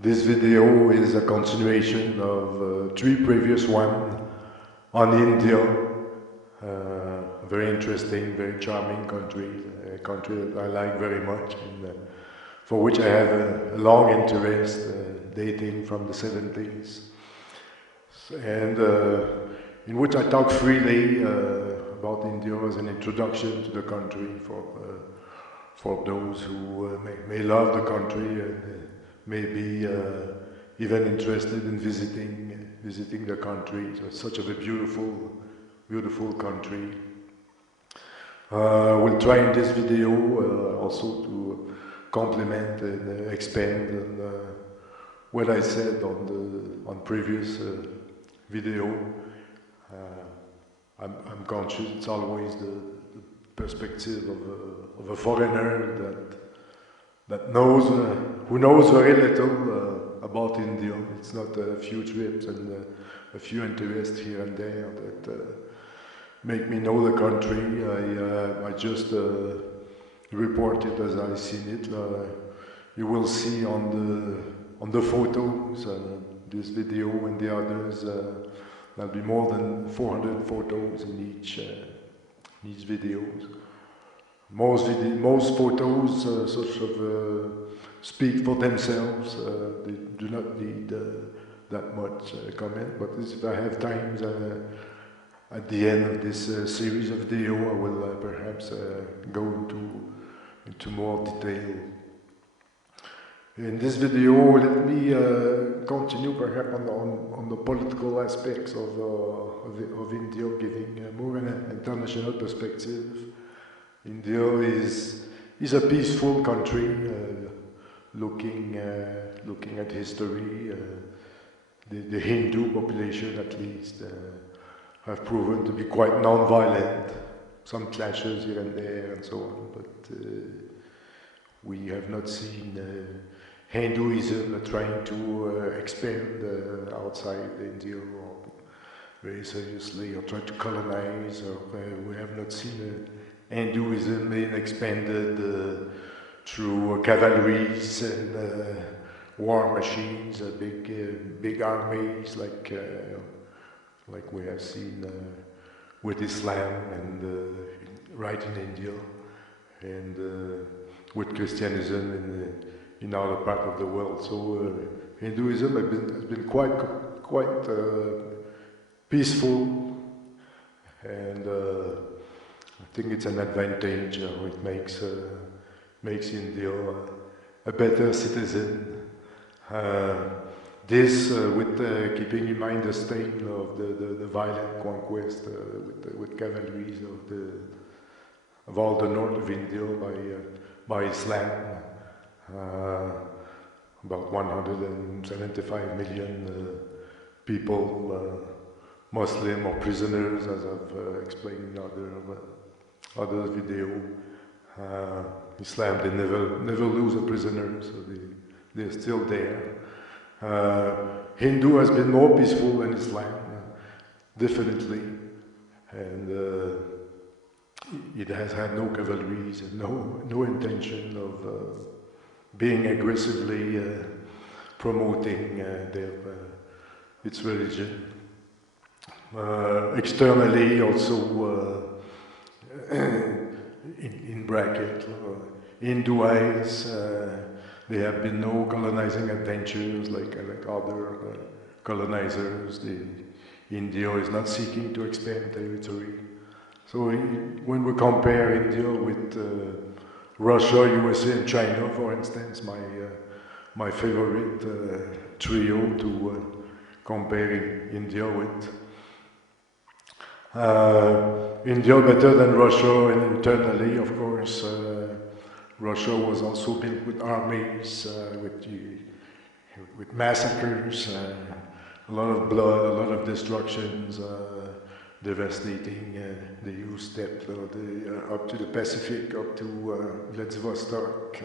This video is a continuation of three previous ones on India. Very interesting, very charming country, a country that I like very much, and for which I have a long interest, dating from the 70s, and in which I talk freely about India as an introduction to the country for those who may love the country and may be even interested in visiting the country. So it's such a beautiful country. We'll try in this video also to complement and expand on what I said on previous video. I'm conscious it's always the perspective of a foreigner that knows, who knows very little about India. It's not a few trips and a few interests here and there that make me know the country. I just report it as I seen it. You will see on the photos, this video and the others. There'll be more than 400 photos in each videos. Most photos sort of speak for themselves. They do not need that much comment, but if I have time at the end of this series of video, I will perhaps go into more detail. In this video, let me continue perhaps on the political aspects of India, giving more an international perspective. India is a peaceful country, looking at history. The Hindu population, at least, have proven to be quite non-violent. Some clashes here and there and so on, but we have not seen Hinduism trying to expand outside India or very seriously, or try to colonize, or we have not seen Hinduism being expanded through cavalries and war machines, big armies like we have seen with Islam and right in India, and with Christianism in other part of the world. So Hinduism has been quite peaceful, and I think it's an advantage. It makes India a better citizen. This with keeping in mind the state of the violent conquest with cavalries of all the north of India by Islam. About 175 million people, Muslim or prisoners, as I've explained in other video. Islam, they never lose a prisoner, so they're still there. Hindu has been more peaceful than Islam, definitely, and it has had no cavalries and no intention of being aggressively promoting its religion. Externally, also, in bracket, Hindu-wise, there have been no colonizing adventures like other colonizers. India is not seeking to expand territory. So when we compare India with Russia, USA, and China, for instance, my favorite trio to compare India with. India better than Russia, and internally, of course, Russia was also built with armies, with massacres, a lot of blood, a lot of destructions, devastating. They used steppes up to the Pacific, up to Vladivostok.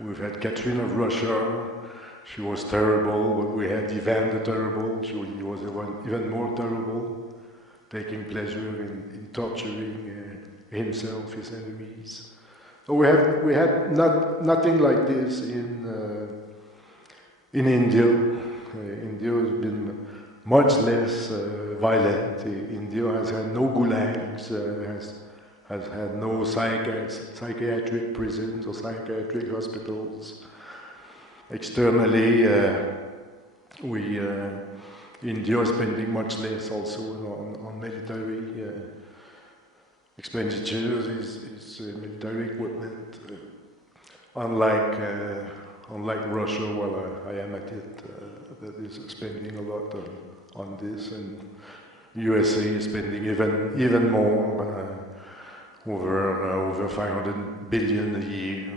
We've had Catherine of Russia. She was terrible, but we had Ivan the Terrible. He was even more terrible, taking pleasure in torturing himself, his enemies. So we had nothing like this In India, India has been much less violent. India has had no gulags, has had no psychiatric prisons or psychiatric hospitals. Externally, India is spending much less also on military expenditures, is military equipment. Unlike Russia, where I am at it, that is spending a lot on this, and USA is spending even more, over 500 billion a year.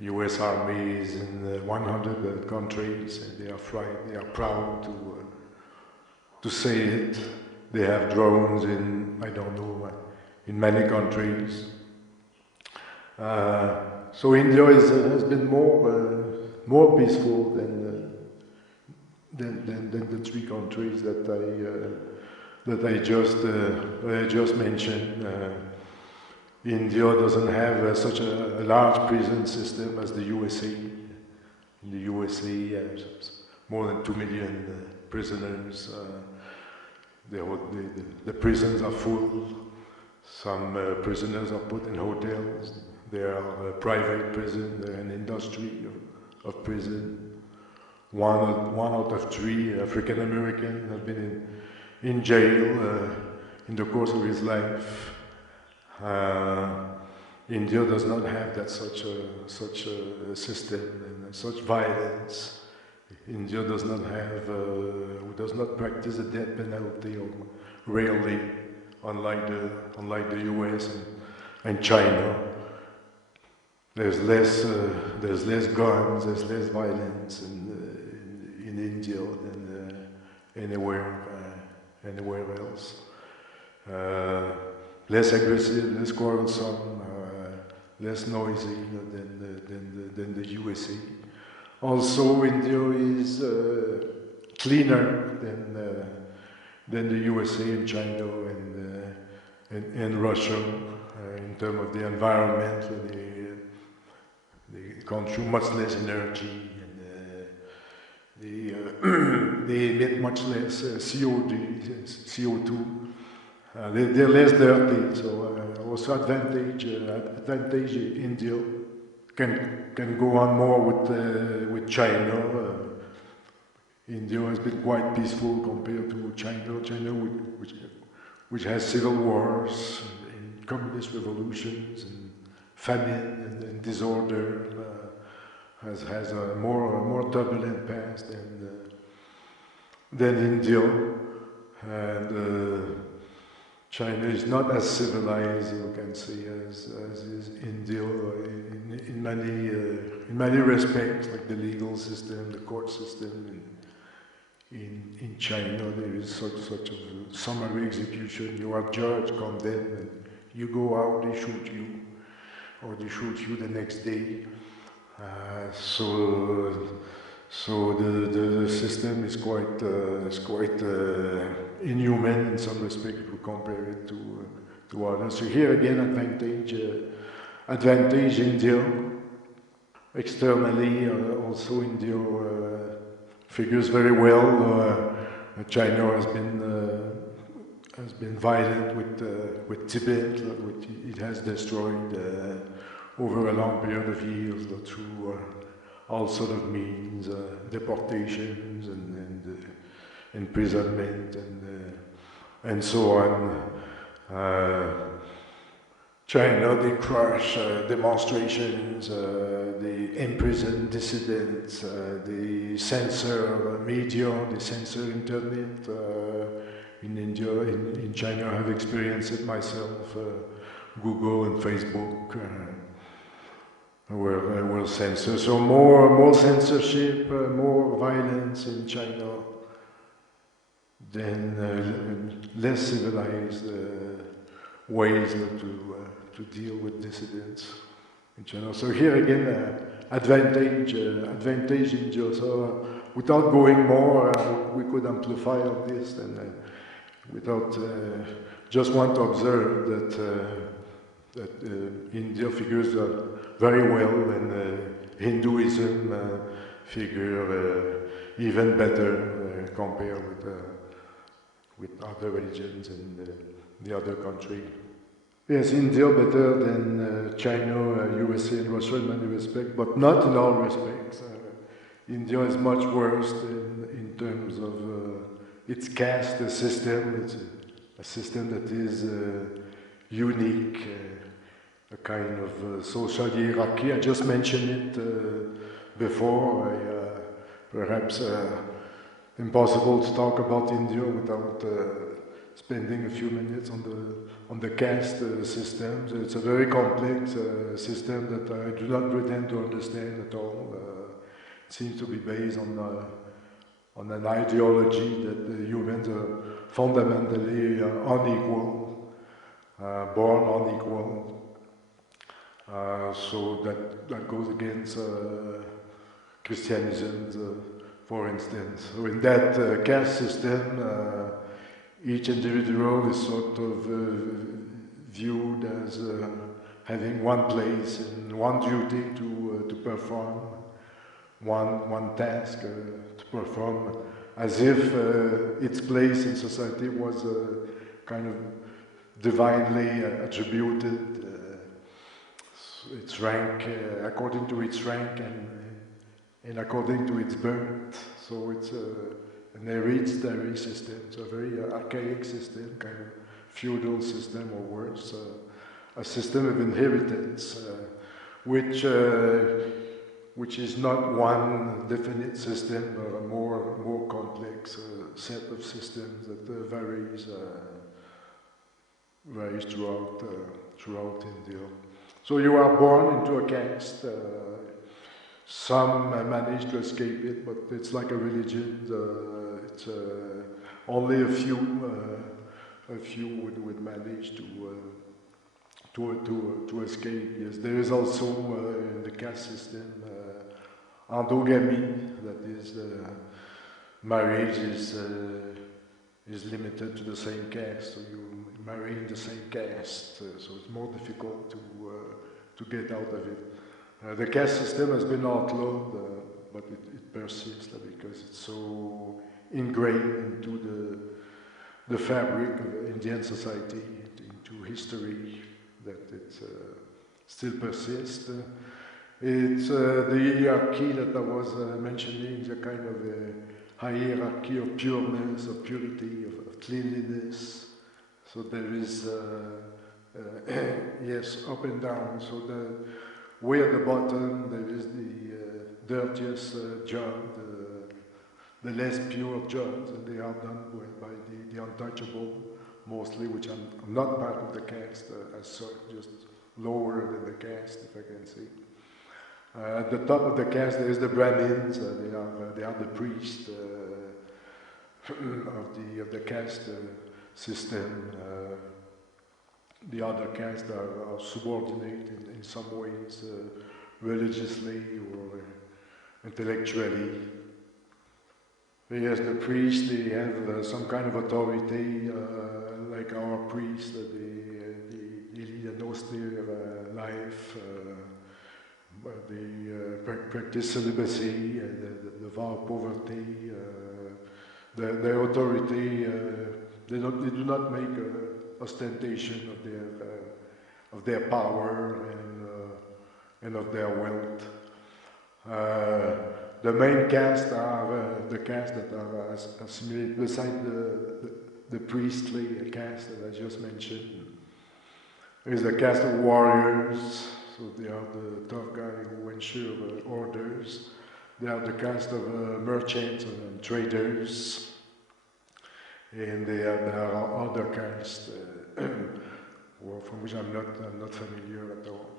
US Army is in 100 countries, and they are proud to say it. They have drones in, I don't know, in many countries. So India has been more peaceful than the three countries that I just mentioned. India doesn't have such a large prison system as the USA. In the USA, more than 2 million prisoners. The prisons are full. Some prisoners are put in hotels. There are private prison, there an industry of prison. One out of 3 African Americans have been in jail in the course of his life. India does not have such a system and such violence. India does not practice the death penalty, or rarely, unlike the US and China. There's less guns, there's less violence in India than anywhere else. Less aggressive, less quarrelsome, less noisy than the USA. Also, India is cleaner than the USA and China and Russia in terms of the environment. They consume much less energy, and they emit much less CO2. They're less dirty, so also advantage India can go on more with China. India has been quite peaceful compared to China, which has civil wars, and communist revolutions, and famine and disorder, has a more turbulent past than India, and China is not as civilized, you can say, as is India in many respects, like the legal system, the court system. In China, there is such a summary execution. You are judged, condemned, and you go out, they shoot you, or they shoot you the next day. So the system is quite inhuman in some respect if we compare it to others. So here again, advantage India. Externally, also India figures very well. China has been violent with Tibet, which it has destroyed over a long period of years through all sort of means, deportations and imprisonment and so on. China, they crush demonstrations, they imprison dissidents, they censor media, they censor internet. In India, in China, I have experienced it myself. Google and Facebook were censored. So more censorship, more violence in China than less civilized ways to deal with dissidents in China. So here again, advantage India. So without going more, we could amplify all this, and without just want to observe that India figures very well in Hinduism, figure even better compared with other religions in the other country. Yes, India better than China, USA, and Russia in many respects, but not in all respects. India is much worse in terms of its caste system. It's a system that is unique, a kind of social hierarchy. I just mentioned it before. Perhaps impossible to talk about India without spending a few minutes on the caste systems. It's a very complex system that I do not pretend to understand at all. It seems to be based on an ideology that the humans are fundamentally unequal, born unequal. So that goes against Christianism, for instance. So in that caste system, each individual is sort of viewed as having one place and one duty to perform, one task to perform, as if its place in society was kind of divinely attributed, its rank, according to its rank and according to its birth. So it's an hereditary system. It's a very archaic system, kind of feudal system or worse, a system of inheritance, which is not one definite system, but a more complex set of systems that varies throughout India. So you are born into a caste. Some manage to escape it, but it's like a religion. It's only a few would manage to escape. Yes, there is also in the caste system endogamy. That is, marriage is limited to the same caste. So you marry in the same caste. So it's more difficult to get out of it. The caste system has been outlawed, but it persists because it's so ingrained into the fabric of Indian society, into history, that it still persists. It's the hierarchy that I was mentioning, the kind of hierarchy of pureness, of purity, of cleanliness. So there is, yes, up and down. So way at the bottom, there is the dirtiest job, the less pure jobs, and they are done by the untouchable, mostly, which I'm not part of the caste as such, just lower than the caste, if I can say. At the top of the caste, there is the Brahmins. They are the priests of the caste system. The other castes are subordinate in some ways, religiously or intellectually. Yes, the priests, they have some kind of authority, like our priests. They lead an austere life. They practice celibacy, the vow of poverty. Their authority, they do not make ostentation of their power and of their wealth. The main castes are the castes that are assimilated beside the priestly caste that I just mentioned. There is the caste of warriors, so they are the tough guys who ensure orders. They are the caste of merchants and traders. And there are other castes from which I'm not familiar at all.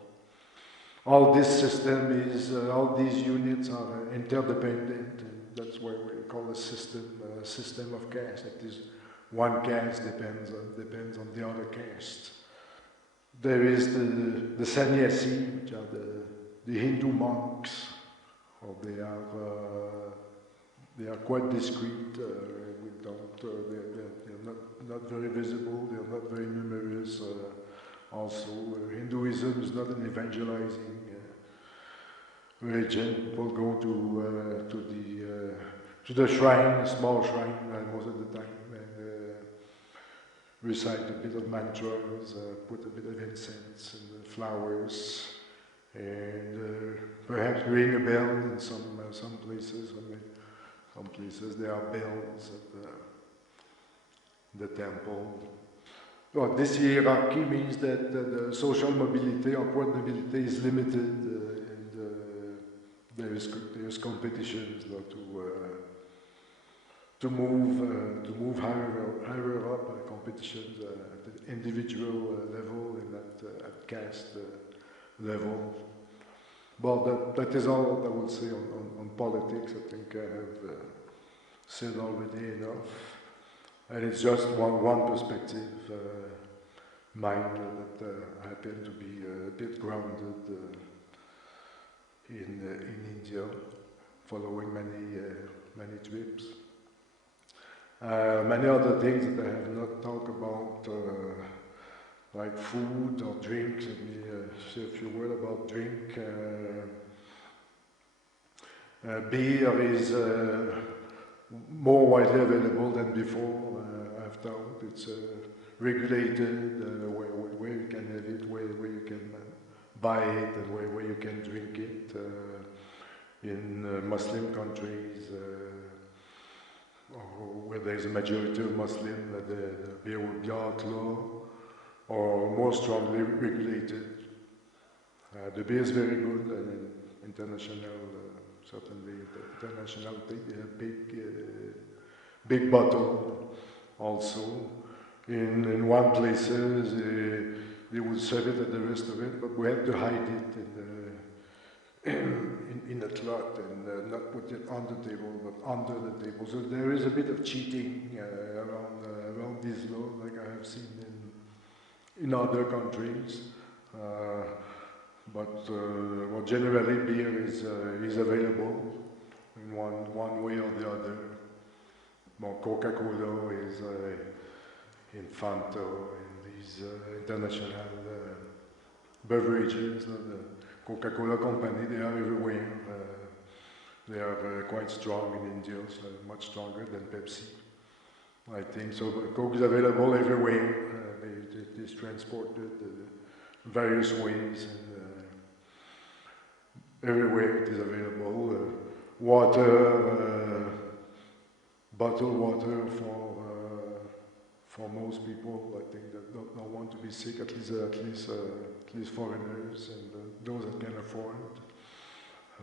All this system is, all these units are interdependent, and that's why we call a system of caste. That is, one caste depends on the other caste. There is the sannyasi, which are the Hindu monks, or they are quite discreet. They're not very visible. They are not very numerous. Also, Hinduism is not an evangelizing region. People go to the shrine, a small shrine, most of the time, and recite a bit of mantras, put a bit of incense and flowers, and perhaps ring a bell in some places. Some places there are bells at the temple. Well, this hierarchy means that the social mobility, upward mobility, is limited, and there's competitions to move higher up, competitions at the individual level and at caste level. Well, that is all I would say on politics. I think I have said already enough. And it's just one perspective, mine, that I happen to be a bit grounded in India, following many trips. Many other things that I have not talked about, like food or drinks. Let me say a few words about drink. Beer is more widely available than before. I've thought it's regulated, where you can have it, where you can buy it, and where you can drink it. In Muslim countries, where there's a majority of Muslim, the beer would be outlawed or more strongly regulated. The beer is very good, and international, certainly international, big bottle also. In one places, they would serve it at the rest of it, but we had to hide it in a cloth and not put it on the table, but under the table. So there is a bit of cheating around this law, like I have seen in other countries. But well, generally beer is available in one way or the other. Well, Coca-Cola is in Fanta, in these international beverages. The Coca-Cola company, they are everywhere. They are quite strong in India, so much stronger than Pepsi, I think. So Coke is available everywhere. It is transported various ways, and everywhere it is available. Water, bottled water for most people, I think, that don't want to be sick, at least foreigners and those that can afford.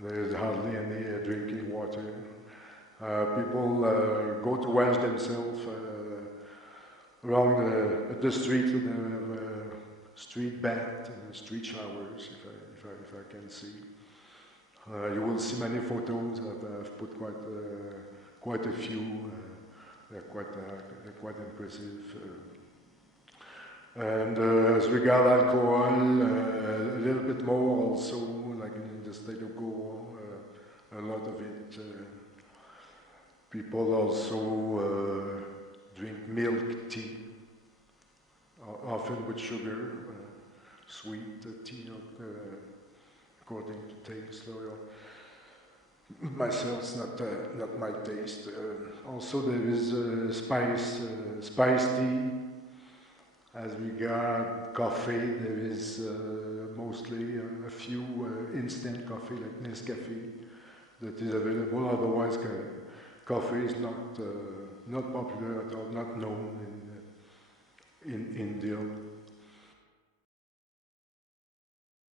There is hardly any drinking water. People go to wash themselves along the street. They have street bath and street showers, if I can see. You will see many photos. I've put quite a few. They're quite impressive. And as regard alcohol, a little bit more also, like in the state of Goa, a lot of it. People also drink milk tea, often with sugar, sweet tea, according to taste. Myself, it's not my taste. Also, there is spice tea. As regard coffee, there is mostly a few instant coffee like Nescafe that is available. Otherwise, coffee is not popular at all, not known in India.